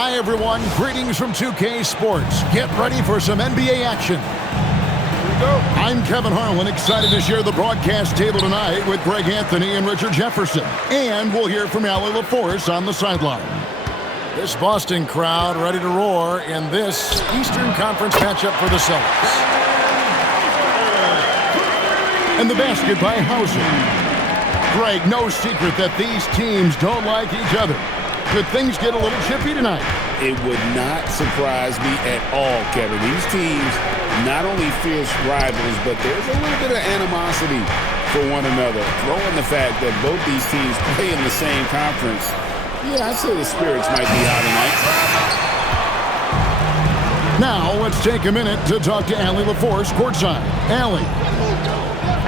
Hi, everyone. Greetings from 2K Sports. Get ready for some NBA action. Here we go. I'm Kevin Harlan, excited to share the broadcast table tonight with Greg Anthony and Richard Jefferson. And we'll hear from Allie LaForce on the sideline. This Boston crowd ready to roar in this Eastern Conference matchup for the Celtics. And the basket by Hauser. Greg, no secret that these teams don't like each other. Could things get a little chippy tonight? It would not surprise me at all, Kevin. These teams not only fierce rivals, but there's a little bit of animosity for one another. Throw in the fact that both these teams play in the same conference. Yeah, I'd say the spirits might be high tonight. Now, let's take a minute to talk to Allie LaForce courtside. Allie.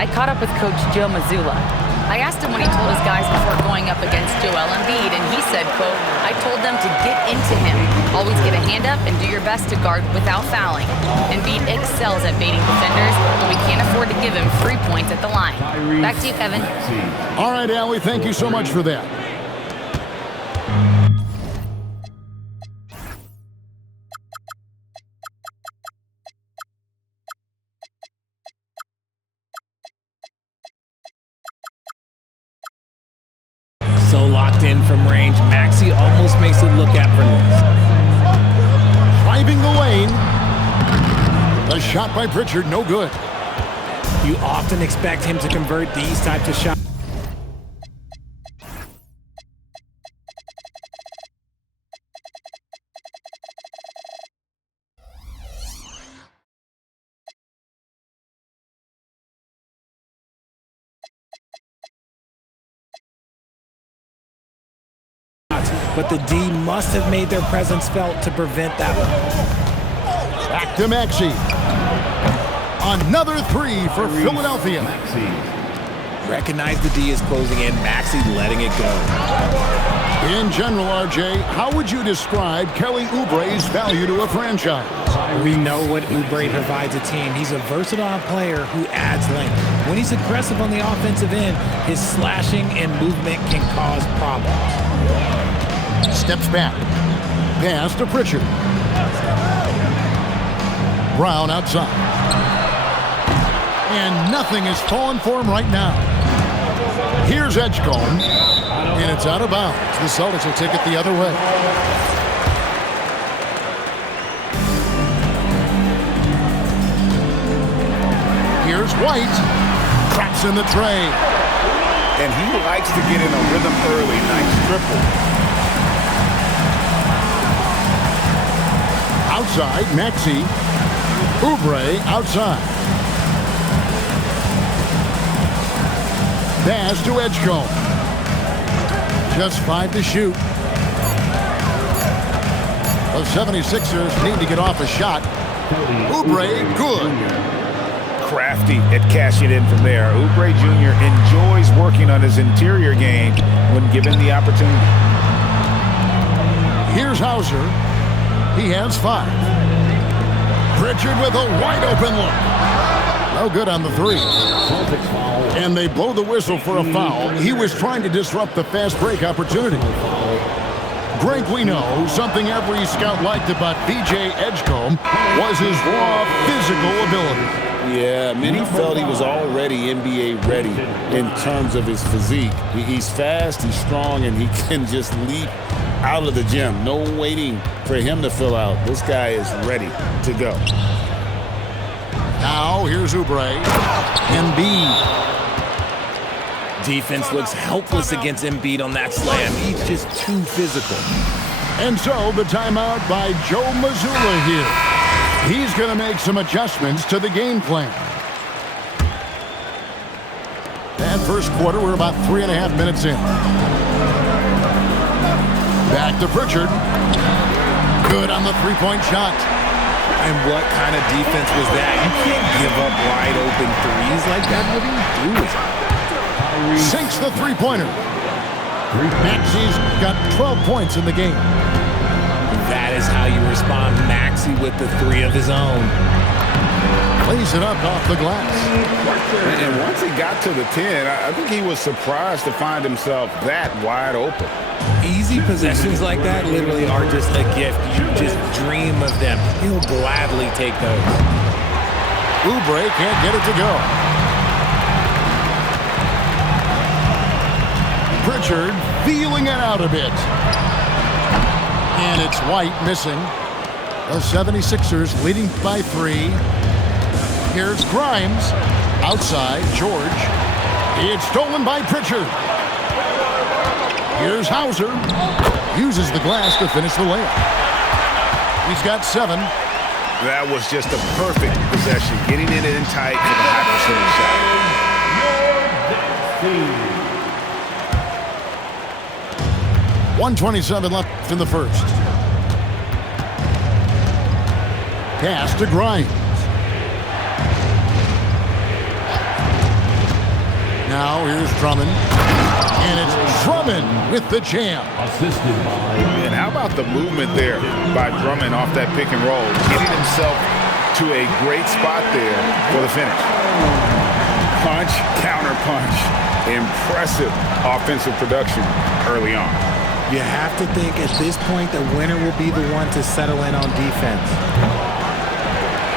I caught up with Coach Joe Mazzulla. I asked him what he told his guys before going up against Joel Embiid, and he said, quote, I told them to get into him. Always get a hand up and do your best to guard without fouling. Embiid excels at baiting defenders, but we can't afford to give him free points at the line. Back to you, Kevin. All right, Allie, thank you so much for that. So locked in from range, Maxey almost makes it look effortless. Driving the lane. The shot by Pritchard, no good. You often expect him to convert these types of shots. But the D must have made their presence felt to prevent that one. Back to Maxey. Another three for Philadelphia. Recognize the D is closing in. Maxey letting it go. In general, RJ, how would you describe Kelly Oubre's value to a franchise? We know what Oubre provides a team. He's a versatile player who adds length. When he's aggressive on the offensive end, his slashing and movement can cause problems. Steps back. Pass to Pritchard. Brown outside. And nothing is falling for him right now. Here's Edgecombe. And it's out of bounds. The Celtics will take it the other way. Here's White. Traps in the tray. And he likes to get in a rhythm early. Nice triple. Outside, Maxey. Oubre outside. Pass to Edgecombe. Just 5 to shoot. The 76ers need to get off a shot. Oubre, good. Crafty at cashing in from there. Oubre Jr. enjoys working on his interior game when given the opportunity. Here's Hauser. He has 5. Pritchard with a wide-open look. No good on the 3. And they blow the whistle for a foul. He was trying to disrupt the fast break opportunity. Greg, we know something every scout liked about B.J. Edgecombe was his raw physical ability. Yeah, many felt he was already NBA ready in terms of his physique. He's fast, he's strong, and he can just leap out of the gym. No waiting for him to fill out. This guy is ready to go. Now here's Oubre. Embiid. Defense looks helpless against Embiid on that slam. He's just too physical. And so the timeout by Joe Mazzulla here. He's going to make some adjustments to the game plan. And first quarter, we're about 3.5 minutes in. Back to Pritchard. Good on the three-point shot. And what kind of defense was that? You can't give up wide open threes like that. What are you doing? Sinks the three-pointer. Maxey's got 12 points in the game. That is how you respond. Maxey with the 3 of his own. Plays it up off the glass. And once he got to the 10, I think he was surprised to find himself that wide open. Easy possessions like that literally are just a gift. You just dream of them. He'll gladly take those. Oubre can't get it to go. Pritchard feeling it out a bit. And it's White missing. The 76ers leading by 3. Here's Grimes. Outside, George. It's stolen by Pritchard. Here's Hauser. Uses the glass to finish the layup. He's got 7. That was just a perfect possession. Getting it in tight for the high percentage shot. 1:27 left in the first. Pass to Grimes. Now here's Drummond. And it's Drummond with the jam. Assisted by. And how about the movement there by Drummond off that pick and roll? Getting himself to a great spot there for the finish. Punch, counter punch. Impressive offensive production early on. You have to think at this point the winner will be the one to settle in on defense.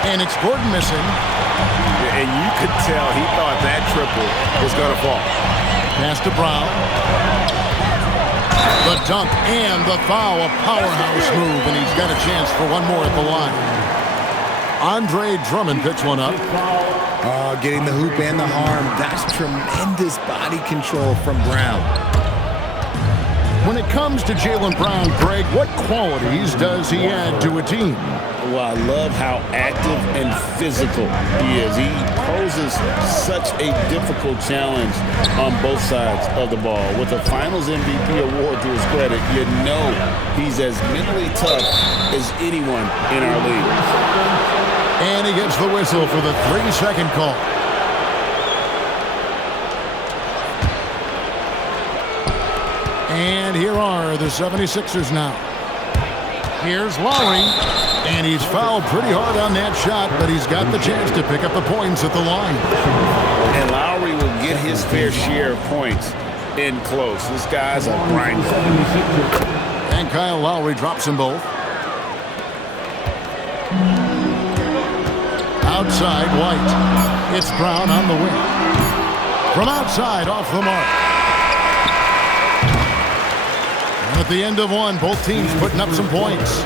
And it's Gordon missing. And you could tell he thought that triple was going to fall. Pass to Brown. The dunk and the foul, a powerhouse move, and he's got a chance for one more at the line. Andre Drummond picks one up. Getting the hoop and the harm. That's tremendous body control from Brown. When it comes to Jaylen Brown, Greg, what qualities does he add to a team? Well, I love how active and physical he is. He poses such a difficult challenge on both sides of the ball. With a Finals MVP award to his credit, you know he's as mentally tough as anyone in our league. And he gets the whistle for the 3-second call. And here are the 76ers now. Here's Lowry. And he's fouled pretty hard on that shot, but he's got the chance to pick up the points at the line. And Lowry will get his fair share of points in close. This guy's a grinder. And Kyle Lowry drops them both. Outside, White. It's Brown on the wing. From outside, off the mark. At the end of one, both teams putting up some points.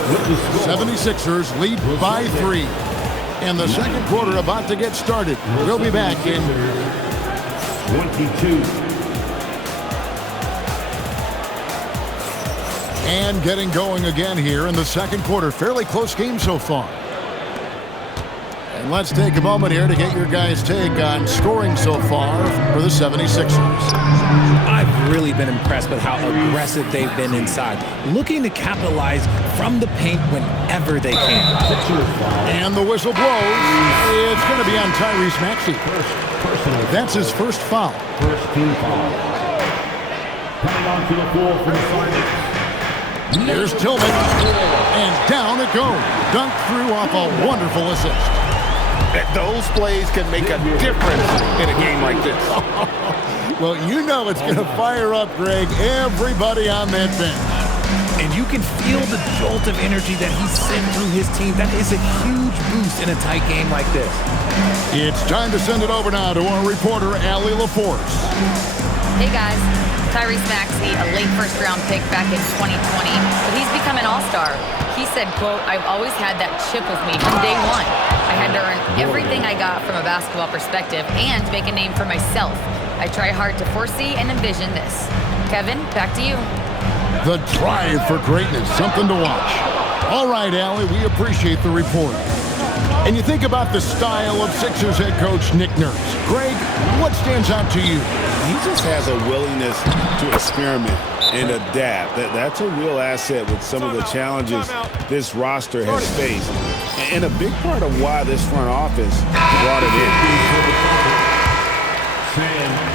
76ers lead by 3. And the second quarter about to get started. We'll be back in 22. And getting going again here in the second quarter. Fairly close game so far. And let's take a moment here to get your guys' take on scoring so far for the 76ers. I've really been impressed with how aggressive they've been inside, looking to capitalize from the paint whenever they can. And the whistle blows. It's going to be on Tyrese Maxey. That's his first foul. First team foul. Coming onto the floor for the Celtics. Here's Tillman. And down it goes. Dunked through off a wonderful assist. Those plays can make a difference in a game like this. Well, you know it's going to fire up, Greg, everybody on that bench. And you can feel the jolt of energy that he sent through his team. That is a huge boost in a tight game like this. It's time to send it over now to our reporter, Allie LaForce. Hey, guys. Tyrese Maxey, a late first-round pick back in 2020, but he's become an all-star. He said, quote, "I've always had that chip with me from day one. I had to earn everything I got from a basketball perspective and make a name for myself. I try hard to foresee and envision this." Kevin, back to you. The drive for greatness, something to watch. All right, Allie, we appreciate the report. And you think about the style of Sixers head coach Nick Nurse. Greg, what stands out to you? He just has a willingness to experiment and adapt. That's a real asset with some of the challenges this roster has faced. And a big part of why this front office brought it in.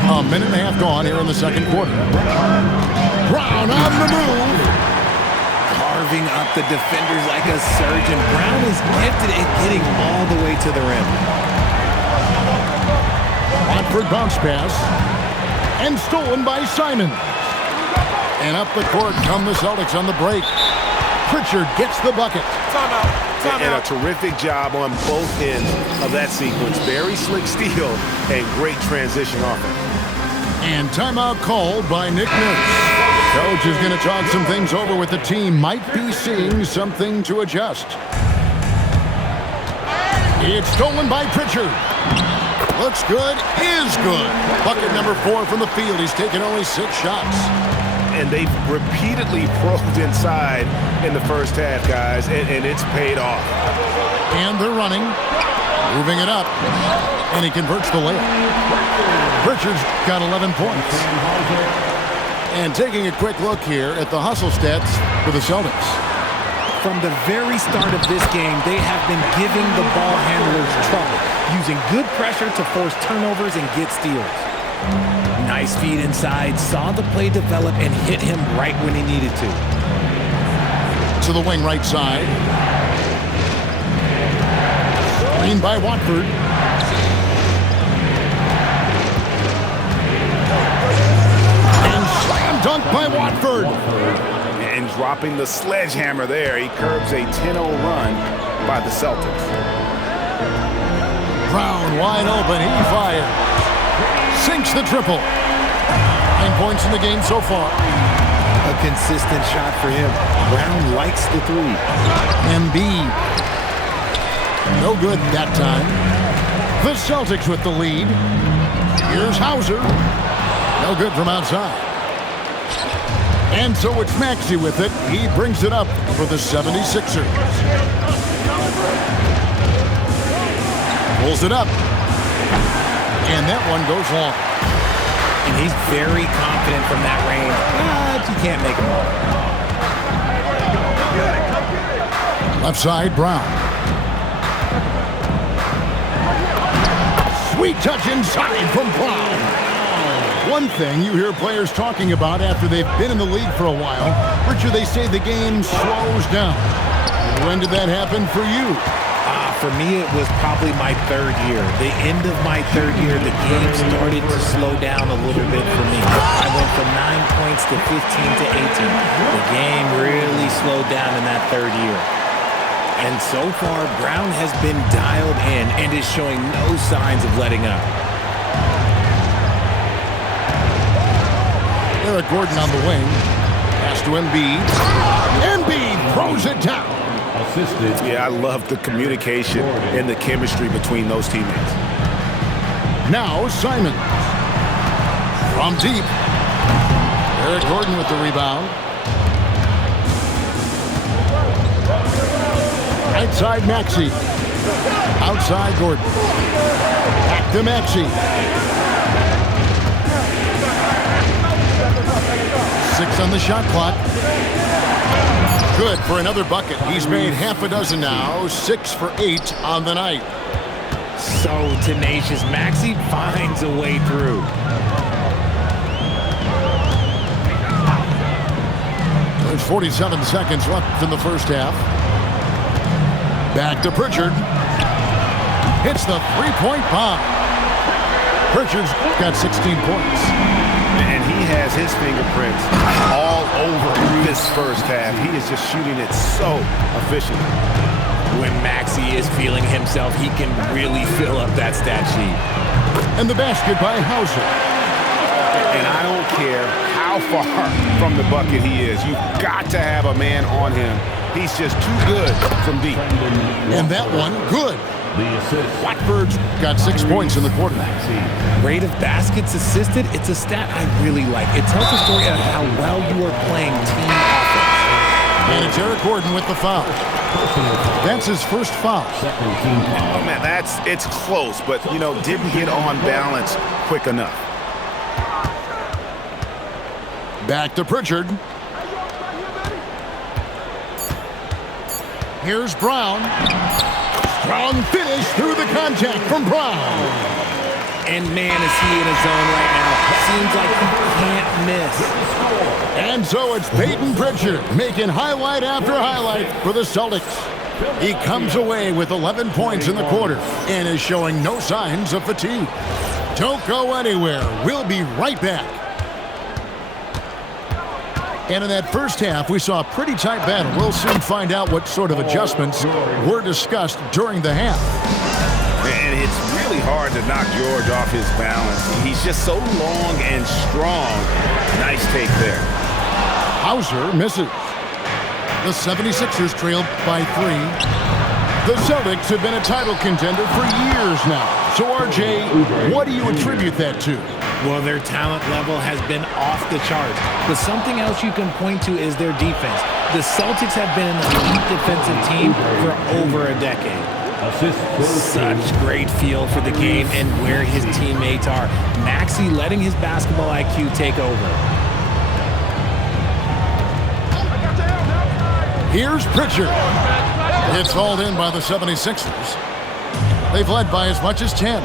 A minute and a half gone here in the second quarter. Brown on the move. Carving up the defenders like a surgeon. Brown is gifted at getting all the way to the rim. Watford bounce pass. And stolen by Simon. And up the court come the Celtics on the break. Pritchard gets the bucket. And a terrific job on both ends of that sequence. Very slick steal and great transition offense. And timeout called by Nick Nurse. Coach is going to talk some things over with the team. Might be seeing something to adjust. It's stolen by Pritchard. Looks good, is good. Bucket number 4 from the field. He's taken only 6 shots. And they've repeatedly probed inside in the first half, guys, and it's paid off. And they're running, moving it up, and he converts the layup. Pritchard's got 11 points. And taking a quick look here at the hustle stats for the Celtics. From the very start of this game, they have been giving the ball handlers trouble, using good pressure to force turnovers and get steals. Nice feed inside, saw the play develop and hit him right when he needed to. To the wing right side. Screen by Watford. And slam dunk by Watford. And dropping the sledgehammer there, he curbs a 10-0 run by the Celtics. Brown wide open, he fires. Sinks the triple. 9 points in the game so far. A consistent shot for him. Brown likes the 3. Embiid. No good that time. The Celtics with the lead. Here's Hauser. No good from outside. And so it's Maxey with it. He brings it up for the 76ers. Pulls it up. And that one goes long. And he's very confident from that range, but you can't make him all. Left side, Brown. Sweet touch inside from Brown. One thing you hear players talking about after they've been in the league for a while, Richard, they say the game slows down. When did that happen for you? For me, it was probably my 3rd year. The end of my 3rd year, the game started to slow down a little bit for me. I went from 9 points to 15 to 18. The game really slowed down in that 3rd year. And so far, Brown has been dialed in and is showing no signs of letting up. Eric Gordon on the wing. Pass to Embiid. Embiid throws it down. Assisted. Yeah, I love the communication and the chemistry between those teammates. Now Simons. From deep. Eric Gordon with the rebound. Right side Maxey. Outside Gordon. Back to Maxey. 6 on the shot clock. Good for another bucket. He's made half a dozen now. 6 for 8 on the night. So tenacious. Maxey finds a way through. There's 47 seconds left in the first half. Back to Pritchard. Hits the 3-point bomb. Pritchard's got 16 points. And he has his fingerprints all over this first half. He is just shooting it so efficiently. When Maxey is feeling himself, he can really fill up that stat sheet. And the basket by Hauser. And I don't care how far from the bucket he is. You've got to have a man on him. He's just too good from deep. And that one, good. The assist. Watford's got 6 points in the quarter. Rate of baskets assisted, it's a stat I really like. It tells a story of how well you are playing team offense. And it's Eric Gordon with the foul. That's his first foul. Second team foul. Oh, man, it's close, but, didn't get on balance quick enough. Back to Pritchard. Here's Brown. Strong finish through the contact from Brown. And man, is he in a zone right now. Seems like he can't miss. And so it's Peyton Pritchard making highlight after highlight for the Celtics. He comes away with 11 points in the quarter and is showing no signs of fatigue. Don't go anywhere. We'll be right back. And in that first half, we saw a pretty tight battle. We'll soon find out what sort of adjustments were discussed during the half. And it's really hard to knock George off his balance. He's just so long and strong. Nice take there. Hauser misses. The 76ers trailed by 3. The Celtics have been a title contender for years now. So, RJ, what do you attribute that to? Well, their talent level has been off the charts. But something else you can point to is their defense. The Celtics have been an elite defensive team for over a decade. Such great feel for the game and where his teammates are. Maxey letting his basketball IQ take over. Here's Pritchard. It's hauled in by the 76ers. They've led by as much as 10.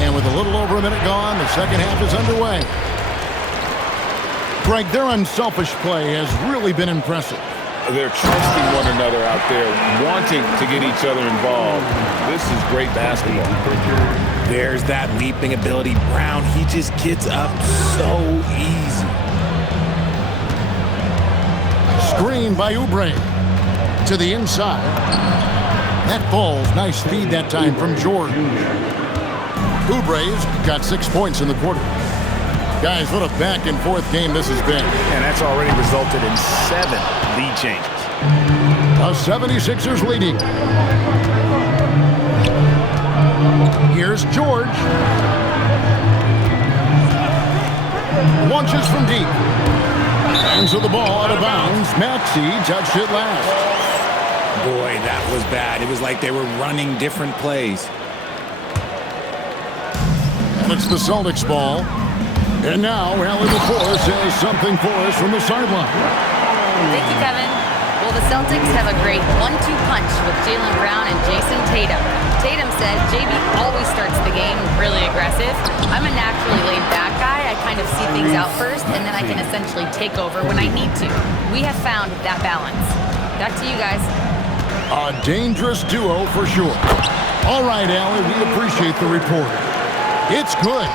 And with a little over a minute gone, the second half is underway. Greg, their unselfish play has really been impressive. They're trusting one another out there, wanting to get each other involved. This is great basketball. There's that leaping ability. Brown, he just gets up so easy. Screen by Oubre. To the inside. That falls. Nice speed that time from George. Oubre's got 6 points in the quarter. Guys, what a back-and-forth game this has been. And that's already resulted in 7 lead changes. The 76ers leading. Here's George. Launches from deep. Hands of the ball out of bounds. Maxey touched it last. Boy, that was bad. It was like they were running different plays. And it's the Celtics ball. And now, Allie LaForce has something for us from the sideline. Thank you, Kevin. Well, the Celtics have a great 1-2 punch with Jaylen Brown and Jason Tatum. Tatum said, JB always starts the game really aggressive. I'm a naturally laid-back guy. I kind of see things out first, and then I can essentially take over when I need to. We have found that balance. Back to you guys. A dangerous duo for sure. All right, Allie, we appreciate the report. It's good.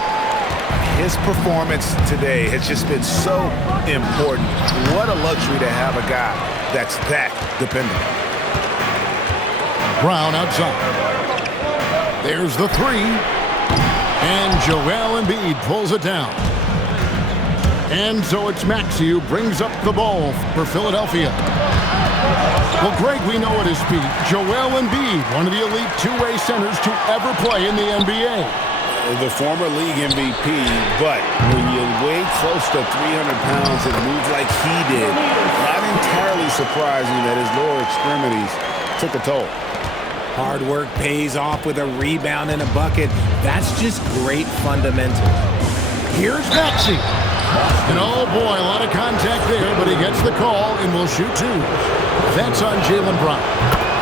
His performance today has just been so important. What a luxury to have a guy that's that dependable. Brown outside. There's the 3. And Joel Embiid pulls it down. And so it's Maxey who brings up the ball for Philadelphia. Well, Greg, we know at his feet, Joel Embiid, one of the elite two-way centers to ever play in the NBA. The former league MVP, but when you weigh close to 300 pounds and move like he did, not entirely surprising that his lower extremities took a toll. Hard work pays off with a rebound and a bucket. That's just great fundamentals. Here's Maxey. And oh boy, a lot of contact there, but he gets the call and will shoot 2. That's on Jaylen Brown.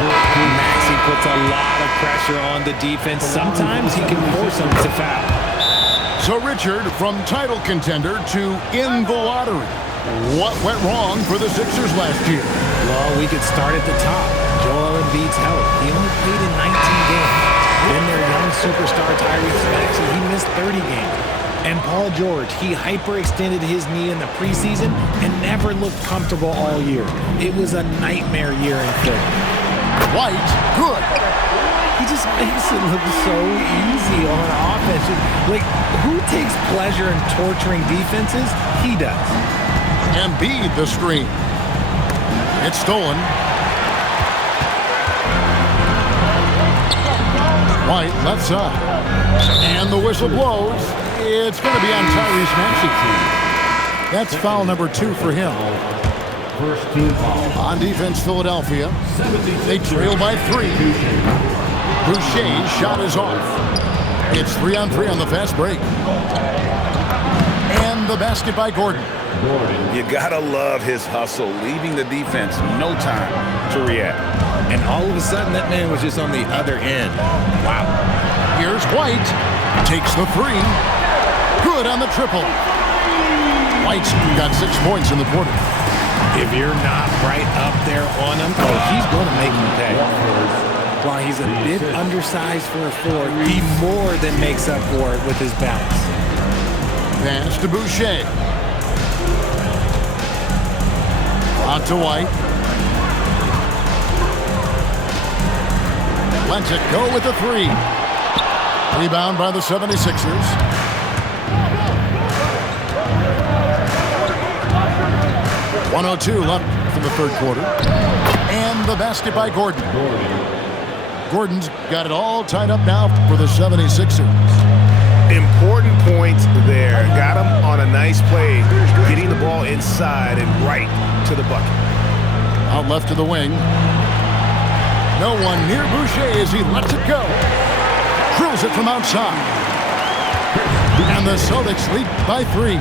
Maxey puts a lot of pressure on the defense. Sometimes he can force them to foul. So Richard, from title contender to in the lottery, what went wrong for the Sixers last year? Well, we could start at the top. Joel Embiid's health. He only played in 19 games. Then their young superstar Tyrese Maxey, he missed 30 games. And Paul George, he hyperextended his knee in the preseason and never looked comfortable all year. It was a nightmare year in Philly. White, good. He just makes it look so easy on offense. Like, who takes pleasure in torturing defenses? He does. Embiid the screen. It's stolen. White left side. And the whistle blows. It's going to be on Tyrese Maxey. That's foul number 2 for him. First team foul. On defense, Philadelphia. They trail by 3. Boucher's shot is off. It's 3-on-3 on the fast break. And the basket by Gordon. You gotta love his hustle, leaving the defense no time to react. And all of a sudden, that man was just on the other end. Wow. Here's White. Takes the 3. Good on the triple. White's got 6 points in the quarter. If you're not right up there on him, he's going to make him pay. While he's a bit undersized for a 4, he more than makes up for it with his bounce. pass to Boucher. On to White. Lets it go with the three. Rebound by the 76ers. .102 left in the third quarter. And the basket by Gordon. Gordon's got it all tied up now for the 76ers. Important points there. Got him on a nice play, getting the ball inside and right to the bucket. Out left to the wing. No one near Boucher as he lets it go. Drills it from outside. And the Celtics lead by 3.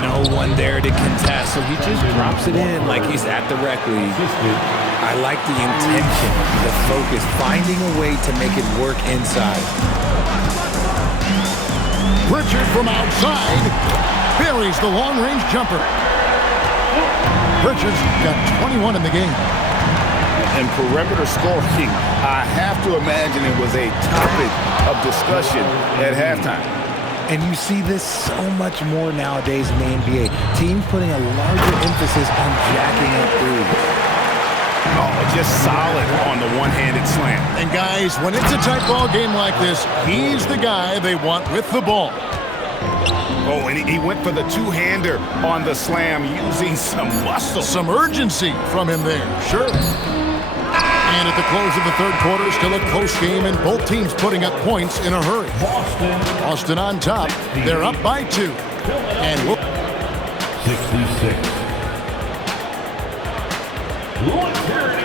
No one there to contest, so he just drops it in like he's at the rec league. I like the intention, the focus, finding a way to make it work inside. Pritchard from outside buries the long-range jumper. Pritchard's got 21 in the game. And perimeter scoring, I have to imagine it was a topic of discussion at halftime. And you see this so much more nowadays in the NBA. Teams putting a larger emphasis on jacking up threes. Oh, just solid on the one-handed slam. And guys, when it's a tight ball game like this, he's the guy they want with the ball. Oh, and he went for the two-hander on the slam using some muscle. Some urgency from him there, sure. And at the close of the third quarter, still a close game, and both teams putting up points in a hurry. Boston on top. They're up by 2. And 66.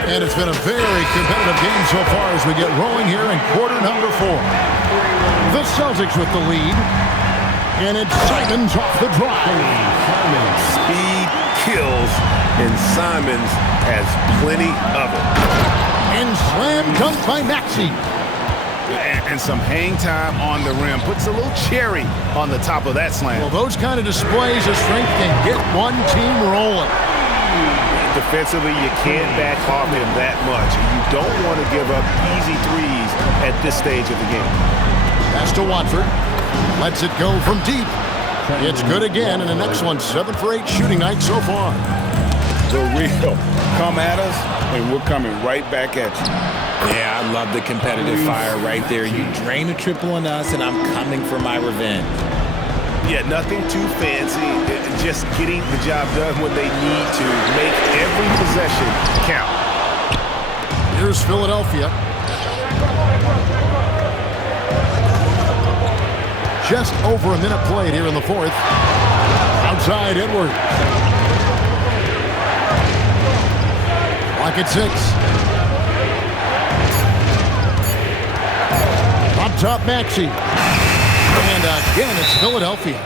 And it's been a very competitive game so far as we get rolling here in quarter number 4. The Celtics with the lead. And it's Simons off the drive. Speed kills, and Simons has plenty of it. And slam dunk by Maxey. And some hang time on the rim. Puts a little cherry on the top of that slam. Well, those kind of displays of strength can get one team rolling. Defensively, you can't back off him that much. You don't want to give up easy threes at this stage of the game. Pass to Watford. Lets it go from deep. It's good again, and the next one 7 for 8 shooting night so far. The real come at us, and we're coming right back at you. Yeah, I love the competitive fire right there. You drain a triple on us, and I'm coming for my revenge. Yeah, nothing too fancy. Just getting the job done when they need to. Make every possession count. Here's Philadelphia. Just over a minute played here in the fourth. Outside Edwards. Lock at 6. Up top, Maxey. And again, it's Philadelphia.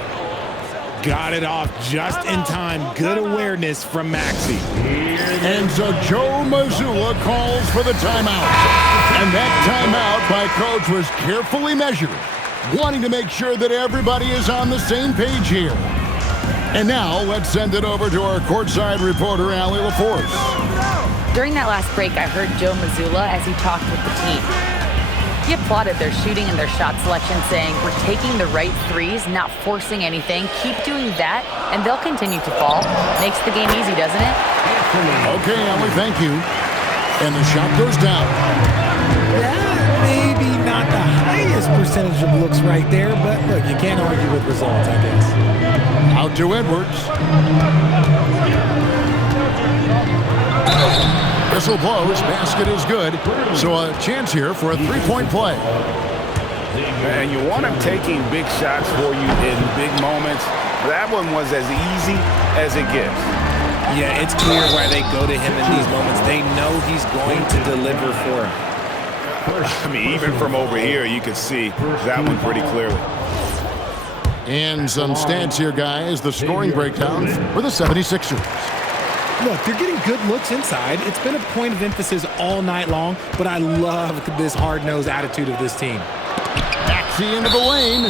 Got it off just in time. Good awareness from Maxey. And so Joe Mazzulla calls for the timeout. And that timeout by Coach was carefully measured, wanting to make sure that everybody is on the same page here. And now, let's send it over to our courtside reporter, Allie LaForce. During that last break, I heard Joe Mazzulla as he talked with the team. He applauded their shooting and their shot selection, saying, "We're taking the right threes, not forcing anything. Keep doing that, and they'll continue to fall." Makes the game easy, doesn't it? Okay, Allie, thank you. And the shot goes down. Maybe not the highest percentage of looks right there, but look, you can't argue with results, I guess. Out to Edwards. Whistle blows, basket is good. So a chance here for a three-point play. And you want him taking big shots for you in big moments. That one was as easy as it gets. Yeah, it's clear why they go to him in these moments. They know he's going to deliver for him. I mean, even from over here, you could see that one pretty clearly. And some stats here, guys. The scoring breakdown for the 76ers. Look, they're getting good looks inside. It's been a point of emphasis all night long, but I love this hard-nosed attitude of this team. Maxey into the lane.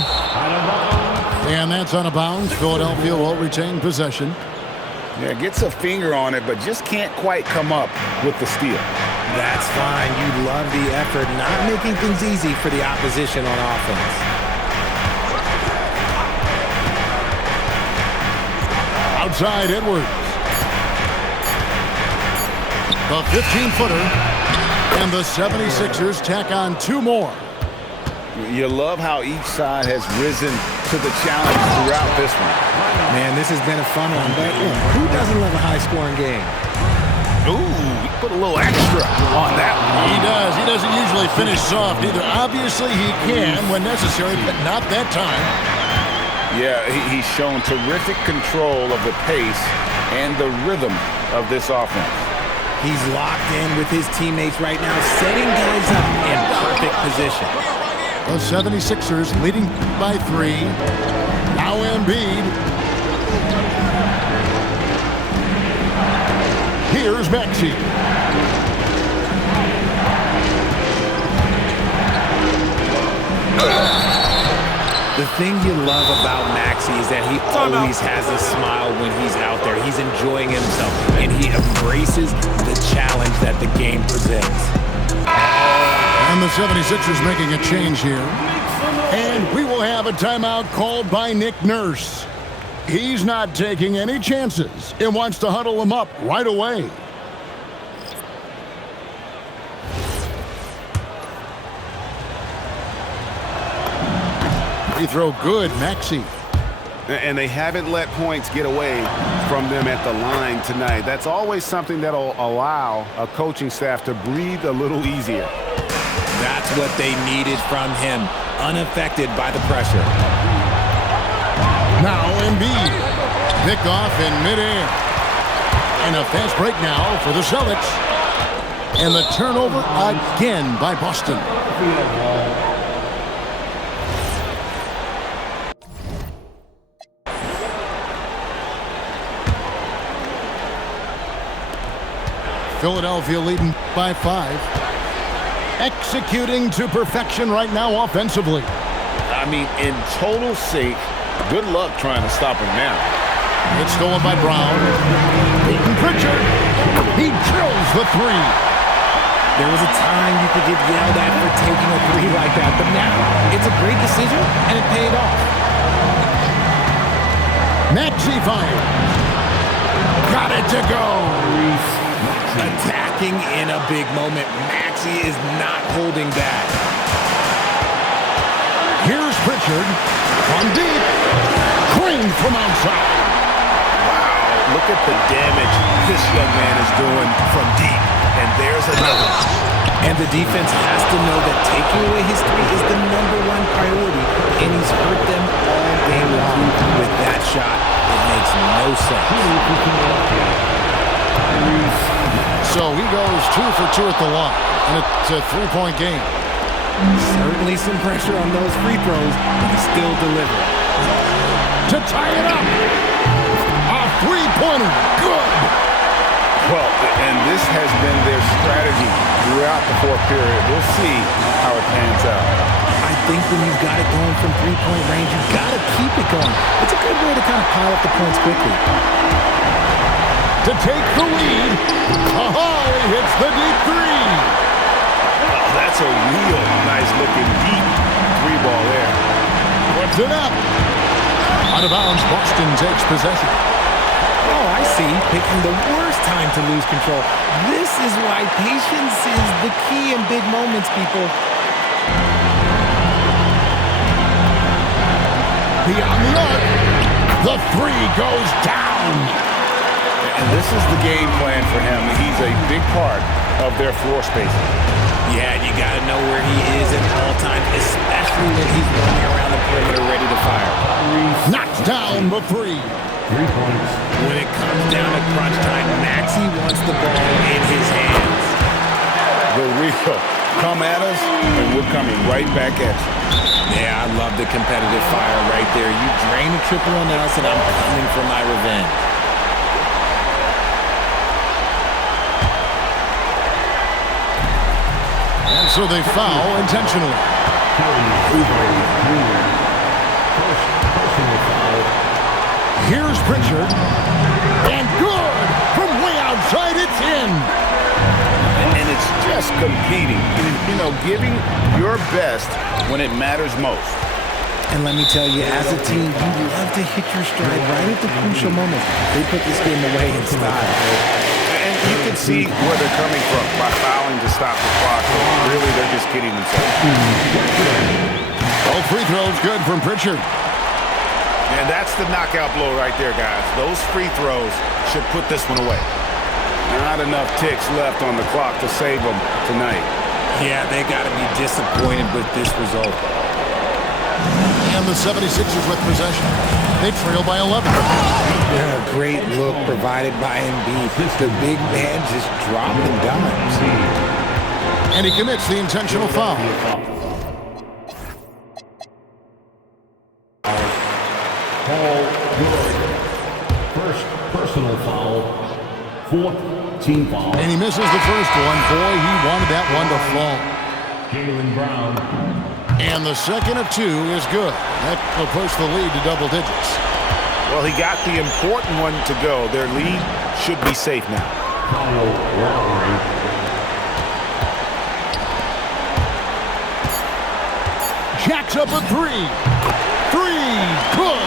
And that's out of bounds. Philadelphia will retain possession. Yeah, gets a finger on it, but just can't quite come up with the steal. That's fine. You love the effort, not making things easy for the opposition on offense. inside Edwards. The 15-footer. And the 76ers tack on 2 more. You love how each side has risen to the challenge throughout this one. Man, this has been a fun one, but who doesn't love a high-scoring game? Ooh, put a little extra on that one. He does. He doesn't usually finish soft either. Obviously, he can when necessary, but not that time. Yeah, he's shown terrific control of the pace and the rhythm of this offense. He's locked in with his teammates right now, setting guys up in perfect position. The 76ers leading by 3. Now Embiid. Here's Maxey. The thing you love about Maxey is that he always has a smile when he's out there. He's enjoying himself, and he embraces the challenge that the game presents. And the 76ers making a change here. And we will have a timeout called by Nick Nurse. He's not taking any chances and wants to huddle them up right away. Free throw good, Maxey. And they haven't let points get away from them at the line tonight. That's always something that'll allow a coaching staff to breathe a little easier. That's what they needed from him, unaffected by the pressure. Now Embiid. Pick off in midair. And a fast break now for the Celtics. And the turnover again by Boston. Philadelphia leading by 5. Executing to perfection right now offensively. I mean, in total sync. Good luck trying to stop him now. It's stolen by Brown. Peyton Pritchard. He drills the 3. There was a time you could get yelled at for taking a 3 like that, but now it's a great decision, and it paid off. Maxey fires. Got it to go. Attacking in a big moment. Maxey is not holding back. Here's Pritchard from deep. Creamed from outside. Wow, look at the damage this young man is doing from deep. And there's another. And the defense has to know that taking away his 3 is the #1 priority, and he's hurt them all game long with that shot. It makes no sense. So he goes 2 for 2 at the line, and it's a 3-point game. Certainly some pressure on those free throws, but he still delivered. To tie it up. A 3-pointer. Good. Well, and this has been their strategy throughout the 4th period. We'll see how it pans out. I think when you've got it going from 3-point range, you've got to keep it going. It's a good way to kind of pile up the points quickly. To take the lead. Oh, he hits the deep 3. Oh, that's a real nice-looking deep 3 ball there. Puts it up. Out of bounds, Boston takes possession. Oh, I see. Picking the worst time to lose control. This is why patience is the key in big moments, people. Beyond the arc. The 3 goes down. And this is the game plan for him. He's a big part of their floor spacing. Yeah, you got to know where he is at all times, especially when he's running around the perimeter ready to fire. Knocks down the 3. 3 points. When it comes down to crunch time, Maxey wants the ball in his hands. The real come at us, and we're coming right back at you. Yeah, I love the competitive fire right there. You drain a triple on us, and I'm coming for my revenge. And so they foul intentionally. Here's Pritchard. And good! From way outside, it's in. And it's just competing. You know, giving your best when it matters most. And let me tell you, as a team, you love to hit your stride right at the crucial moment. They put this game away in style. And you can see where they're coming from by fouling to stop the clock. Really, they're just kidding themselves. Both free throws good from Pritchard. And that's the knockout blow right there, guys. Those free throws should put this one away. Not enough ticks left on the clock to save them tonight. Yeah, they got to be disappointed with this result. And the 76ers with possession. They trail by 11. Yeah, great look provided by Embiid. The big man just dropping dimes. And he commits the intentional foul. Paul George. First personal foul. Fourth team foul. And he misses the first one. Boy, he wanted that one to fall. Jaylen Brown. And the second of two is good. That will push the lead to double digits. Well, he got the important one to go. Their lead should be safe now. Kyle Lowry. Jacks up a three. Good.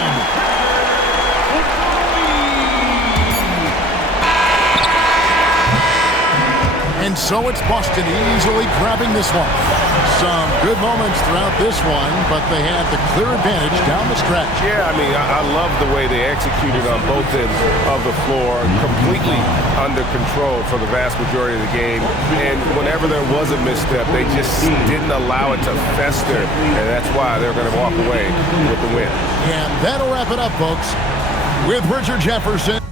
And so it's Boston easily grabbing this one. Some good moments throughout this one, but they had the clear advantage down the stretch. Yeah, I mean, I love the way they executed on both ends of the floor, completely under control for the vast majority of the game. And whenever there was a misstep, they just didn't allow it to fester, and that's why they're going to walk away with the win. And that'll wrap it up, folks, with Richard Jefferson.